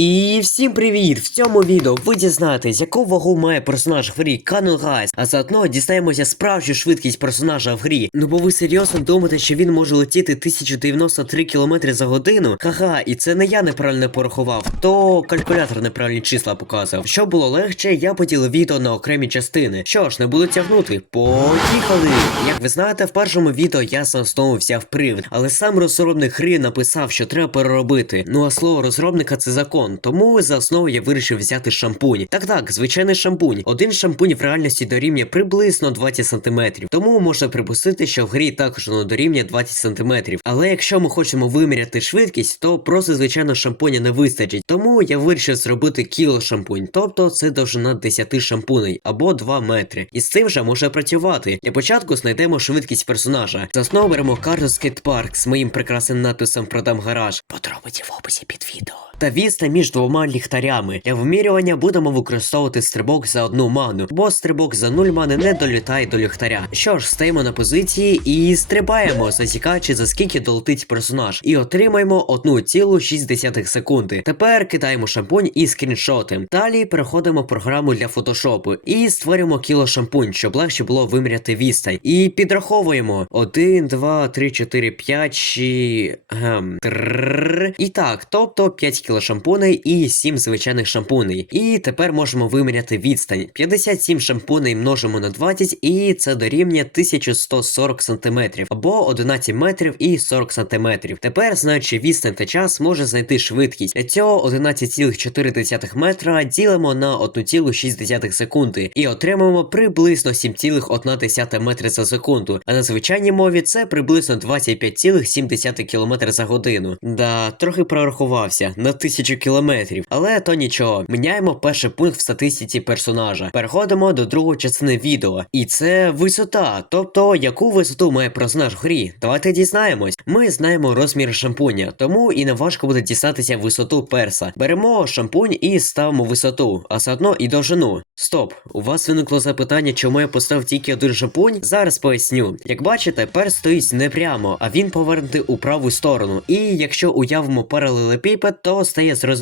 І всім привіт! В цьому відео ви дізнаєтесь, яку вагу має персонаж в грі Canon Guys, а заодно дізнаємося справжню швидкість персонажа в грі. Ну бо ви серйозно думаєте, що він може летіти 1093 км за годину? Ха-ха, і це не я неправильно порахував, то калькулятор неправильні числа показував. Щоб було легше, я поділив відео на окремі частини. Що ж, не буду тягнути. Поїхали! Як ви знаєте, в першому відео я за основу взяв привид, але сам розробник гри написав, що треба переробити. Ну а слово розробника це закон, тому за основу я вирішив взяти шампунь. Так так, звичайний шампунь. Один шампунь в реальності дорівнює приблизно 20 см. Тому можна припустити, що в грі також воно дорівнює 20 см. Але якщо ми хочемо виміряти швидкість, то просто звичайно шампуня не вистачить. Тому я вирішив зробити кіло шампунь, тобто це довжина 10 шампуней або 2 метри. І з цим вже може працювати. Для початку знайдемо швидкість персонажа. За основу беремо карту скейтпарк з моїм прекрасним надписом Продам гараж. Подробиці в описі під відео. Та відстань між двома ліхтарями. Для вимірювання будемо використовувати стрибок за одну ману, бо стрибок за нуль мани не долітає до ліхтаря. Що ж, стаємо на позиції і стрибаємо, засікаючи за скільки долетить персонаж, і отримаємо 1,6 секунди. Тепер кидаємо шампунь і скріншоти. Далі переходимо в програму для фотошопу і створюємо кіло шампунь, щоб легше було виміряти відстань. І підраховуємо 1, 2, 3, 4, 5, 6, гем, трррррр. І так, тобто 5 кіло шампуней і 7 звичайних шампуней. І тепер можемо виміряти відстань. 57 шампуней множимо на 20, і це дорівнює 1140 см або 11 метрів і 40 см. Тепер, знаючи відстань та час, може знайти швидкість. Для цього 11,4 метра ділимо на 1,6 секунди і отримаємо приблизно 7,1 метри за секунду. А на звичайній мові це приблизно 25,7 км за годину. Да, трохи прорахувався на тисячу кілометрів, але то нічого. Міняємо перший пункт в статистиці персонажа. Переходимо до другої частини відео. І це висота. Тобто, яку висоту має персонаж в грі. Давайте дізнаємось. Ми знаємо розмір шампуня, тому і не важко буде дістатися висоту перса. Беремо шампунь і ставимо висоту, а заодно і довжину. Стоп, у вас виникло запитання, чому я поставив тільки один шампунь? Зараз поясню. Як бачите, перс стоїть не прямо, а він повернутий у праву сторону. І якщо уявимо паралелепіпед, то стає зрозуміло,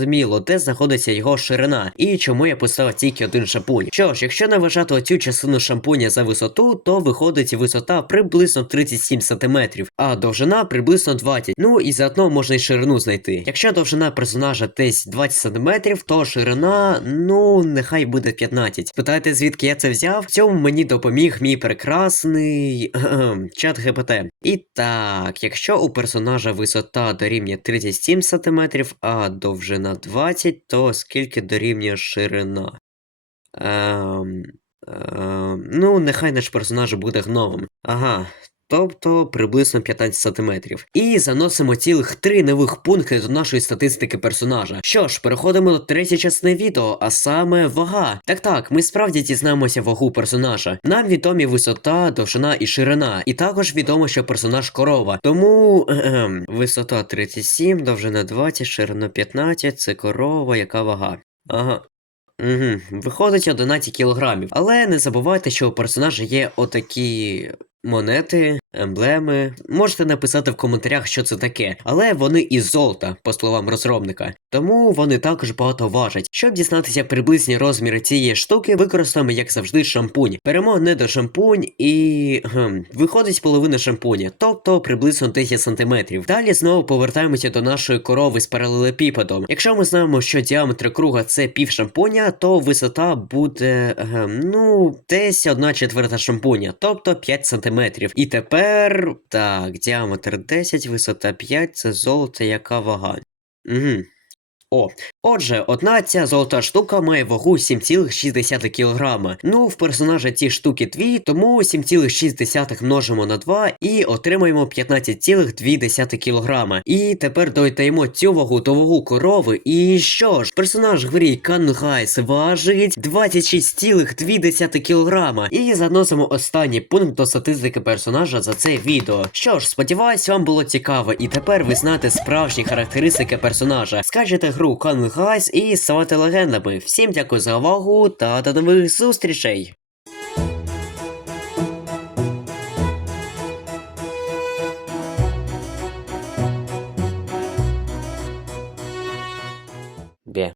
де знаходиться його ширина, і чому я поставив тільки один шампунь. Що ж, якщо не вважати оцю частину шампуня за висоту, то виходить висота приблизно 37 см, а довжина приблизно 20. Ну і заодно можна й ширину знайти. Якщо довжина персонажа десь 20 см, то ширина, ну нехай буде 15. Питаєте, звідки я це взяв? В цьому мені допоміг мій прекрасний чат ГПТ. І так, якщо у персонажа висота дорівнює 37 см, а довжина 20, то скільки дорівнює ширина? Ем, ем, ну, нехай наш персонаж буде гномом. Ага. Тобто приблизно 15 сантиметрів. І заносимо цілих три нових пункти до нашої статистики персонажа. Що ж, переходимо до третьої частини відео, а саме вага. Так так, ми справді дізнаємося вагу персонажа. Нам відомі висота, довжина і ширина. І також відомо, що персонаж корова. Тому висота 37, довжина 20, ширина 15, це корова, яка вага. Ага. Угу, виходить 11 кілограмів. Але не забувайте, що у персонажа є отакі монети, емблеми. Можете написати в коментарях, що це таке, але вони із золота, по словам розробника. Тому вони також багато важать. Щоб дізнатися приблизні розміри цієї штуки, використаємо, як завжди, шампунь. Беремо недошампунь і гм, виходить половина шампуня, тобто приблизно 10 см. Далі знову повертаємося до нашої корови з паралелепіпедом. Якщо ми знаємо, що діаметр круга це пів шампуня, то висота буде гм, ну десь 1 четверта шампуня, тобто 5 см. І тепер так, діаметр 10, висота 5, це золото, яка вага. Угу. О, отже, одна ця золота штука має вагу 7,6 кг. Ну, в персонажа ці штуки дві, тому 7,6 множимо на 2 і отримаємо 15,2 кг. І тепер додаємо цю вагу до вагу корови. І що ж, персонаж грі Кангайс важить 26,2 кг. І заносимо останній пункт до статистики персонажа за це відео. Що ж, сподіваюсь, вам було цікаво, і тепер ви знаєте справжні характеристики персонажа. Скажете гру Кангайз і ставати легендами. Всім дякую за увагу та до нових зустрічей!